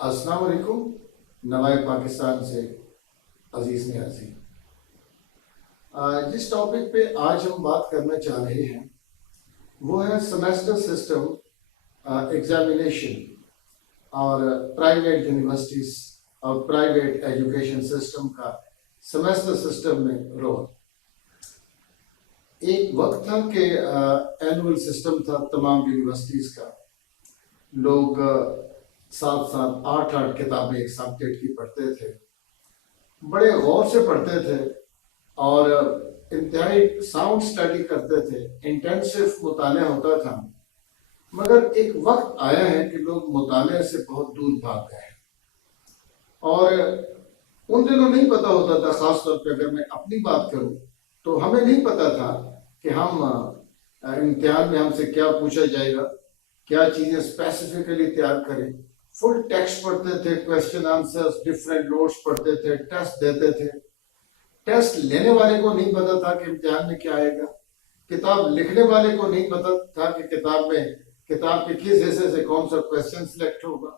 السلام علیکم. نوائے پاکستان سے عزیز نیازی. جس ٹاپک پہ آج ہم بات کرنا چاہ رہے ہیں وہ ہے سیمیسٹر سسٹم ایگزامینیشن اور پرائیویٹ یونیورسٹیز اور پرائیویٹ ایجوکیشن سسٹم کا سیمیسٹر سسٹم میں رول. ایک وقت تھا کہ اینول سسٹم تھا تمام یونیورسٹیز کا. لوگ 7 8 کتابیں ایک سبجیکٹ کی پڑھتے تھے, بڑے غور سے پڑھتے تھے اور انتہائی ساؤنڈ اسٹڈی کرتے تھے, انٹینسو مطالعہ ہوتا تھا. مگر ایک وقت آیا ہے کہ لوگ مطالعے سے بہت دور بھاگ گئے ہیں اور ان دنوں نہیں پتا ہوتا تھا. خاص طور پہ اگر میں اپنی بات کروں تو ہمیں نہیں پتا تھا کہ ہم امتحان میں ہم سے کیا پوچھا جائے گا, کیا چیزیں اسپیسیفکلی تیار کریں. فل ٹیکسٹ پڑھتے تھے, کویشچن آنسر, ڈفرینٹ نوٹس پڑھتے تھے, ٹیسٹ دیتے تھے. ٹیسٹ لینے والے کو نہیں پتا تھا کہ امتحان میں کیا آئے گا. کتاب لکھنے والے کو نہیں پتا تھا کہ کتاب کے کس حصے سے کون سا کویشچن سلیکٹ ہوگا.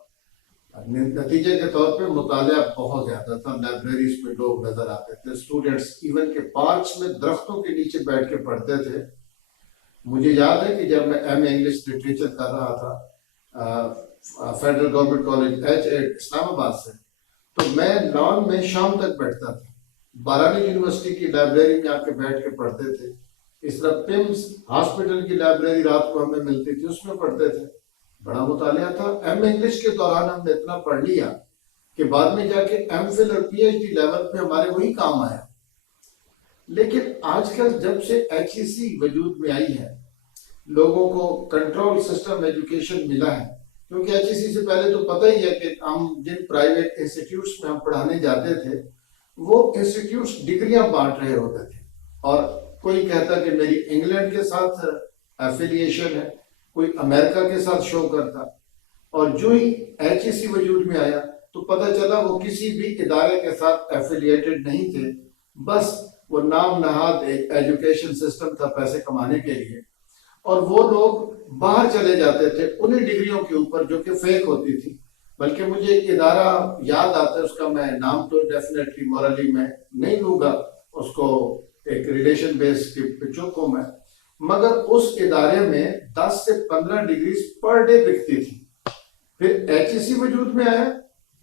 نتیجے کے طور پہ مطالعہ بہت زیادہ تھا. لائبریریز میں لوگ نظر آتے تھے, اسٹوڈنٹس ایون کے پارکس میں درختوں کے نیچے بیٹھ کے پڑھتے تھے. مجھے یاد ہے کہ جب میں ایم اے انگلش لٹریچر کر رہا تھا فیڈرل گورنمنٹ کالج H8 اسلام آباد سے, تو میں لان میں شام تک بیٹھتا تھا. بارانی یونیورسٹی کی لائبریری میں آ کے بیٹھ کے پڑھتے تھے. اس طرح پیمز ہاسپٹل کی لائبریری رات کو ہمیں ملتی تھی, اس میں پڑھتے تھے. بڑا مطالعہ تھا. ایم اے انگلش کے دوران ہم نے اتنا پڑھ لیا کہ بعد میں جا کے ایم فل اور پی ایچ ڈی لیول پہ ہمارے وہی کام آیا. لیکن آج کل جب سے HEC وجود میں آئی ہے, لوگوں کو کنٹرول سسٹم ایجوکیشن ملا ہے. کیونکہ HEC سے پہلے تو پتہ ہی ہے کہ ہم جن پرائیویٹ انسٹیٹیوٹس میں ہم پڑھانے جاتے تھے وہ انسٹیٹیوٹس ڈگریاں بانٹ رہے ہوتے تھے, اور کوئی کہتا کہ میری انگلینڈ کے ساتھ ایفیلیشن ہے, کوئی امریکہ کے ساتھ شو کرتا. اور جو ہی HEC وجود میں آیا تو پتہ چلا وہ کسی بھی ادارے کے ساتھ ایفیلیٹڈ نہیں تھے, بس وہ نام نہاد ایک ایجوکیشن سسٹم تھا پیسے کمانے کے لیے. اور وہ لوگ باہر چلے جاتے تھے انہیں ڈگریوں کے اوپر جو کہ فیک ہوتی تھی. بلکہ مجھے ایک ادارہ یاد آتا ہے, اس کا میں نام تو ڈیفینیٹلی مورلی میں نہیں لوں گا, اس کو ایک ریلیشن بیس کے چوکوں میں, مگر اس ادارے میں 10 سے 15 ڈگریز پر ڈے بکتی تھی. پھر HEC وجود میں آیا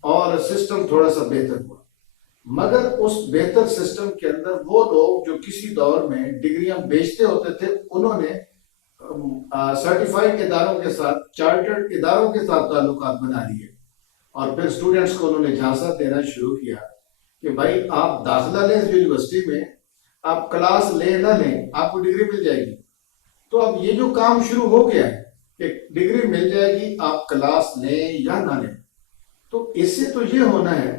اور سسٹم تھوڑا سا بہتر ہوا. مگر اس بہتر سسٹم کے اندر وہ لوگ جو کسی دور میں ڈگریاں بیچتے ہوتے تھے, انہوں نے سرٹیفائڈ اداروں کے ساتھ, چارٹرڈ اداروں کے ساتھ تعلقات بنا لیے, اور پھر اسٹوڈنٹس کو انہوں نے جھانسا دینا شروع کیا کہ بھائی آپ داخلہ لیں یونیورسٹی میں, آپ کلاس لیں نہ لیں آپ کو ڈگری مل جائے گی. تو اب یہ جو کام شروع ہو گیا ہے کہ ڈگری مل جائے گی آپ کلاس لیں یا نہ لیں, تو اس سے تو یہ ہونا ہے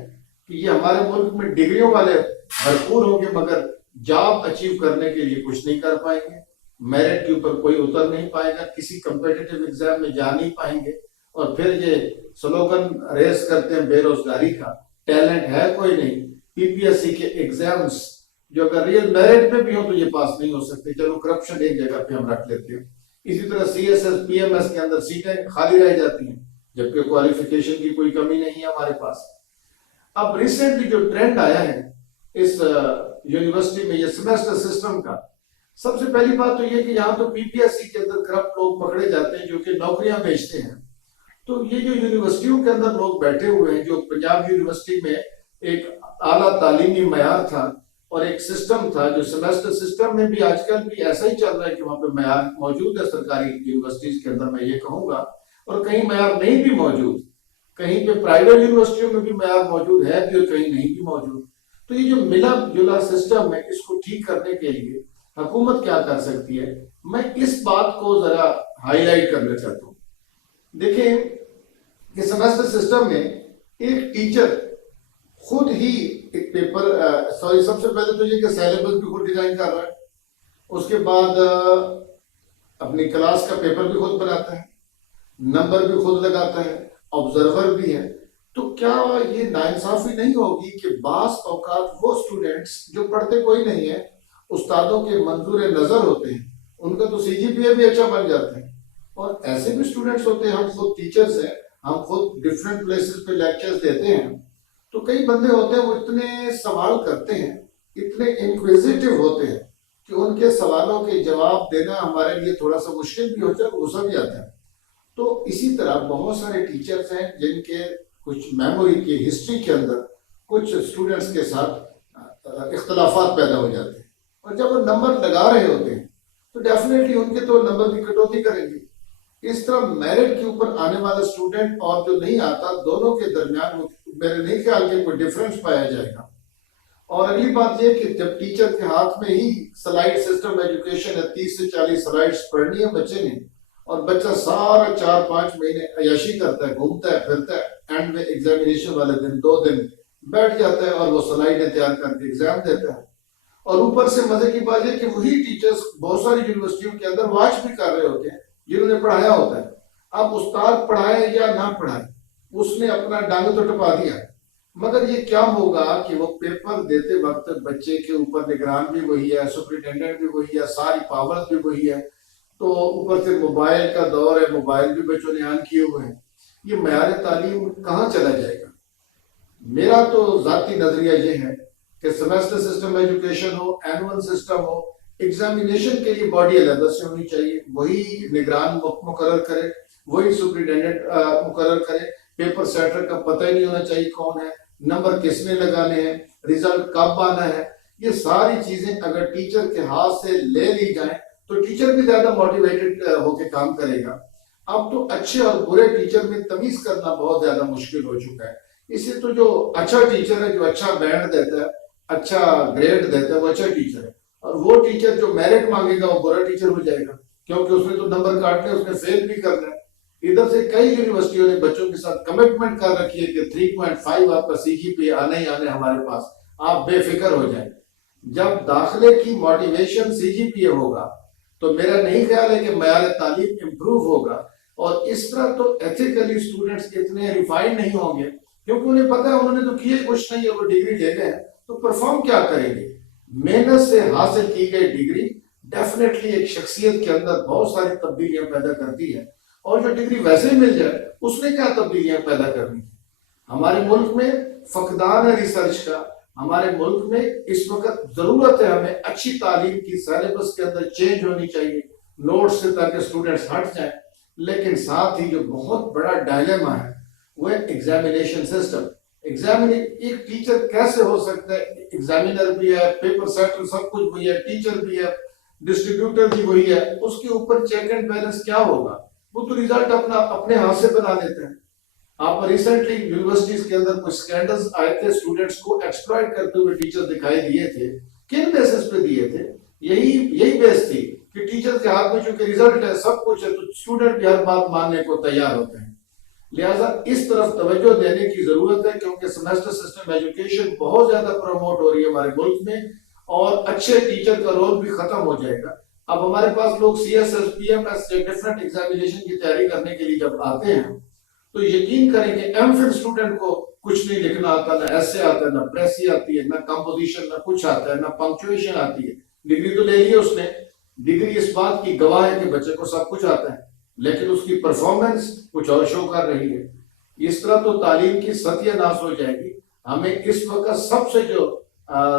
کہ یہ ہمارے ملک میں ڈگریوں والے بھرپور ہوں گے مگر جاب اچیو کرنے کے لیے کچھ نہیں کر پائیں گے, میرٹ کے اوپر کوئی اتر نہیں پائے گا, کسی کمپیٹیٹیو ایگزام میں جا نہیں پائیں گے. اور پھر یہ سلوگن ریز کرتے ہیں بے روزگاری کا, ٹیلنٹ ہے کوئی نہیں. PPSC کے ایگزامز جو اگر ریئل میرٹ پہ بھی ہو تو یہ پاس نہیں ہو سکتے, چلو کرپشن ایک جگہ پہ ہم رکھ لیتے ہیں. اسی طرح CSS PMS کے اندر سیٹیں خالی رہ جاتی ہیں جبکہ کوالیفیکیشن کی کوئی کمی نہیں ہے ہمارے پاس. اب ریسنٹلی جو ٹرینڈ آیا ہے اس یونیورسٹی میں یہ سیمیسٹر سسٹم کا, سب سے پہلی بات تو یہ کہ یہاں تو PPSC کے اندر کرپٹ لوگ پکڑے جاتے ہیں جو کہ نوکریاں بیچتے ہیں. تو یہ جو یونیورسٹیوں کے اندر لوگ بیٹھے ہوئے ہیں, جو پنجاب یونیورسٹی میں ایک اعلیٰ تعلیمی معیار تھا اور ایک سسٹم تھا, جو سیمیسٹر سسٹم میں بھی آج کل بھی ایسا ہی چل رہا ہے کہ وہاں پہ معیار موجود ہے سرکاری یونیورسٹیز کے اندر, میں یہ کہوں گا, اور کہیں معیار نہیں بھی موجود, کہیں پہ پرائیویٹ یونیورسٹیوں میں بھی معیار موجود ہے بھی اور کہیں نہیں بھی موجود. تو یہ جو ملا جلا سسٹم ہے اس کو ٹھیک کرنے کے لیے حکومت کیا کر سکتی ہے, میں اس بات کو ذرا ہائی لائٹ کرنا چاہتا ہوں. دیکھیں کہ سیمیسٹر سسٹم میں ایک ٹیچر خود ہی ایک پیپر سب سے پہلے تو یہ کہ سیلیبس بھی خود ڈیزائن کر رہا ہے, اس کے بعد اپنی کلاس کا پیپر بھی خود بناتا ہے, نمبر بھی خود لگاتا ہے, آبزرور بھی ہے. تو کیا یہ ناانصافی نہیں ہوگی کہ بعض اوقات وہ اسٹوڈنٹس جو پڑھتے کوئی نہیں ہے, استادوں کے منظور نظر ہوتے ہیں, ان کا تو CGPA بھی اچھا بن جاتا ہے, اور ایسے بھی اسٹوڈنٹس ہوتے ہیں, ہم خود ٹیچرز ہیں, ہم خود ڈفرینٹ پلیسز پہ لیکچرز دیتے ہیں تو کئی بندے ہوتے ہیں وہ اتنے سوال کرتے ہیں، اتنے انکویزیٹو ہوتے ہیں کہ ان کے سوالوں کے جواب دینا ہمارے لیے تھوڑا سا مشکل بھی ہوتا ہے، غصہ بھی آتا ہے۔ تو اسی طرح بہت سارے ٹیچرز ہیں جن کے کچھ میموری کی ہسٹری کے اندر کچھ اسٹوڈنٹس کے ساتھ اختلافات پیدا ہو جاتے ہیں، اور جب وہ نمبر لگا رہے ہوتے ہیں تو ڈیفینیٹلی ان کے تو نمبر کی کٹوتی کریں گے۔ اس طرح میرٹ کے اوپر آنے والا اسٹوڈنٹ اور جو نہیں آتا، دونوں کے درمیان میرے نہیں خیال کہ کوئی ڈفرینس پایا جائے گا۔ اور اگلی بات یہ کہ جب ٹیچر کے ہاتھ میں ہی سلائڈ سسٹم ایجوکیشن ہے، 30 سے 40 سلائڈس پڑھنی ہے بچے نے، اور بچہ سارا 4-5 مہینے عیاشی کرتا ہے، گھومتا ہے پھرتا ہے، اینڈ میں ایگزامینیشن والے دن 2 دن بیٹھ جاتا ہے اور وہ سلائڈیں تیار کر کے ایگزام دیتا ہے۔ اور اوپر سے مزے کی بات ہے کہ وہی ٹیچرز بہت ساری یونیورسٹیوں کے اندر واچ بھی کر رہے ہوتے ہیں جنہوں نے پڑھایا ہوتا ہے۔ اب استاد پڑھائے یا نہ پڑھائے، اس نے اپنا ڈانگ تو ٹپا دیا، مگر یہ کیا ہوگا کہ وہ پیپر دیتے وقت بچے کے اوپر نگران بھی وہی ہے، سپرنٹینڈنٹ بھی وہی ہے، ساری پاور بھی وہی ہے، تو اوپر سے موبائل کا دور ہے، موبائل بھی بچوں نے آن کیے ہوئے ہیں۔ یہ معیار تعلیم کہاں چلا جائے گا؟ میرا تو ذاتی نظریہ یہ ہے کہ سیمیسٹر سسٹم ایجوکیشن ہو، اینول سسٹم ہو، ایگزامینیشن کے لیے باڈی علیحدہ سے ہونی چاہیے، وہی نگران مقرر کرے، وہی سپرنٹینڈنٹ مقرر کرے، پیپر سیٹر کا پتہ ہی نہیں ہونا چاہیے کون ہے، نمبر کس نے لگانے ہیں، ریزلٹ کب آنا ہے۔ یہ ساری چیزیں اگر ٹیچر کے ہاتھ سے لے لی جائیں تو ٹیچر بھی زیادہ موٹیویٹڈ ہو کے کام کرے گا۔ اب تو اچھے اور برے ٹیچر میں تمیز کرنا بہت زیادہ مشکل ہو چکا ہے۔ اس لیے تو جو اچھا ٹیچر ہے، جو اچھا بینڈ دیتا ہے، اچھا گریڈ دیتا ہے، وہ اچھا ٹیچر ہے، اور وہ ٹیچر جو میرٹ مانگے گا وہ برا ٹیچر ہو جائے گا، کیونکہ اس نے تو نمبر کاٹنے، اس نے فیل بھی کرنا ہے۔ ادھر سے کئی یونیورسٹیوں نے بچوں کے ساتھ کمٹمنٹ کر رکھی ہے کہ 3.5 آپ کا CGPA آنے ہی آنے ہمارے پاس، آپ بے فکر ہو جائیں۔ جب داخلے کی موٹیویشن CGPA ہوگا تو میرا نہیں خیال ہے کہ معیار تعلیم امپروو ہوگا، اور اس طرح تو ایتھیکلی اسٹوڈنٹس اتنے ریفائنڈ نہیں ہوں گے، کیونکہ انہیں پتہ ہے انہوں نے تو کیے کچھ نہیں ہے، وہ ڈگری لے گئے تو پرفارم کیا کریں گے۔ محنت سے حاصل کی گئی ڈگری ڈیفینیٹلی ایک شخصیت کے اندر بہت ساری تبدیلیاں پیدا کرتی ہے، اور جو ڈگری ویسے ہی مل جائے اس نے کیا تبدیلیاں پیدا کرنی ہے۔ ہمارے ملک میں فقدان ہے ریسرچ کا، ہمارے ملک میں اس وقت ضرورت ہے ہمیں اچھی تعلیم کی، سیلیبس کے اندر چینج ہونی چاہیے نوٹس سے، تاکہ اسٹوڈنٹس ہٹ جائیں۔ لیکن ساتھ ہی جو بہت بڑا ڈائلیما ہے وہ ہے ایگزامینیشن سسٹم۔ ایک ٹیچر کیسے ہو سکتا ہے، ایگزامینر بھی ہے، پیپر سیٹر سب کچھ وہی ہے، ٹیچر بھی ہے، ڈسٹریبیوٹر بھی وہی ہے، اس کے اوپر چیک اینڈ بیلنس کیا ہوگا؟ وہ تو ریزلٹ اپنے ہاتھ سے بنا لیتے ہیں۔ آپ ریسنٹلی یونیورسٹیز کے اندر کچھ سکینڈلز آئے تھے، اسٹوڈنٹس کو ایکسپلائٹ کرتے ہوئے ٹیچر دکھائی دیے تھے۔ کن بیسس پہ دیے تھے؟ یہی بیس تھی کہ ٹیچر کے ہاتھ میں چونکہ ریزلٹ ہے، سب کچھ ہے، تو اسٹوڈنٹ بھی ہر بات ماننے کو تیار ہوتے ہیں۔ لہٰذا اس طرف توجہ دینے کی ضرورت ہے، کیونکہ سیمیسٹر سسٹم ایجوکیشن بہت زیادہ پروموٹ ہو رہی ہے ہمارے ملک میں، اور اچھے ٹیچر کا رول بھی ختم ہو جائے گا۔ اب ہمارے پاس لوگ CSS PMS یا ڈفرینٹ ایگزامینیشن کی تیاری کرنے کے لیے جب آتے ہیں تو یقین کریں کہ MPhil اسٹوڈنٹ کو کچھ نہیں لکھنا آتا، نہ ایسے آتا ہے، نہ پریسی آتی ہے، نہ کمپوزیشن، نہ کچھ آتا ہے، نہ پنکچویشن آتی ہے۔ ڈگری تو لے لی اس نے، ڈگری اس بات کی گواہ ہے کہ بچے کو سب کچھ آتا ہے، لیکن اس کی پرفارمنس کچھ اور شو کر رہی ہے۔ اس طرح تو تعلیم کی ستیہ ناش ہو جائے گی۔ ہمیں اس وقت سب سے جو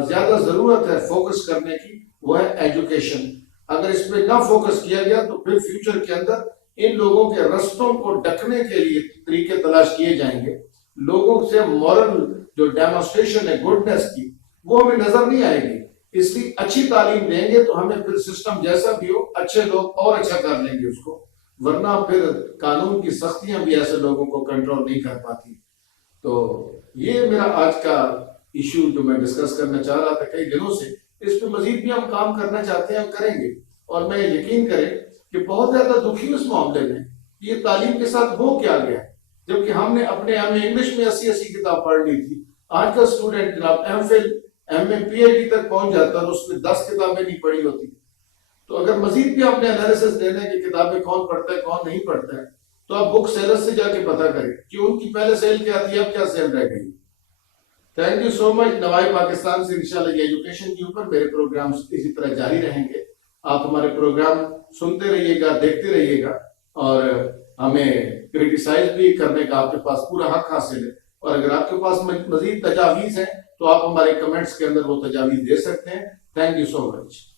زیادہ ضرورت ہے فوکس کرنے کی وہ ہے ایجوکیشن۔ اگر اس پہ نہ فوکس کیا گیا تو پھر فیوچر کے اندر ان لوگوں کے رستوں کو ڈکنے کے لیے طریقے تلاش کیے جائیں گے۔ لوگوں سے مورل جو ڈیمونسٹریشن ہے گڈنس کی، وہ ہمیں نظر نہیں آئے گی۔ اس لیے اچھی تعلیم دیں گے تو ہمیں پھر سسٹم جیسا بھی ہو، اچھے لوگ اور اچھا کر لیں گے اس کو، ورنہ پھر قانون کی سختیاں بھی ایسے لوگوں کو کنٹرول نہیں کر پاتی۔ تو یہ میرا آج کا ایشو جو میں ڈسکس کرنا چاہ رہا تھا کئی دنوں سے، اس پہ مزید بھی ہم کام کرنا چاہتے ہیں اور کریں گے۔ اور میں یقین کریں کہ بہت زیادہ دکھی اس معاملے میں، یہ تعلیم کے ساتھ ہو کیا گیا، جبکہ ہم نے اپنے انگلش میں 80 کتاب پڑھ لی تھی۔ آج کا اسٹوڈنٹ جناب MPhil MA PhD تک پہنچ جاتا ہے اور اس میں 10 کتابیں نہیں پڑھی ہوتی۔ تو اگر مزید بھی آپ نے انالیسس دینا ہے کہ کتابیں کون پڑھتا ہے کون نہیں پڑھتا ہے، تو آپ بک سیلر سے جا کے پتہ کریں کہ ان کی پہلے سیل کیا تھی، اب کیا سیل رہ گئی۔ تھینک یو سو مچ۔ نوائی پاکستان سے انشاءاللہ یہ ایجوکیشن کے اوپر میرے پروگرامز اسی طرح جاری رہیں گے۔ آپ ہمارے پروگرام سنتے رہیے گا، دیکھتے رہیے گا، اور ہمیں کرٹیسائز بھی کرنے کا آپ کے پاس پورا حق حاصل ہے، اور اگر آپ کے پاس مزید تجاویز ہیں تو آپ ہمارے کمنٹس کے اندر وہ تجاویز دے سکتے ہیں۔ Thank you so much.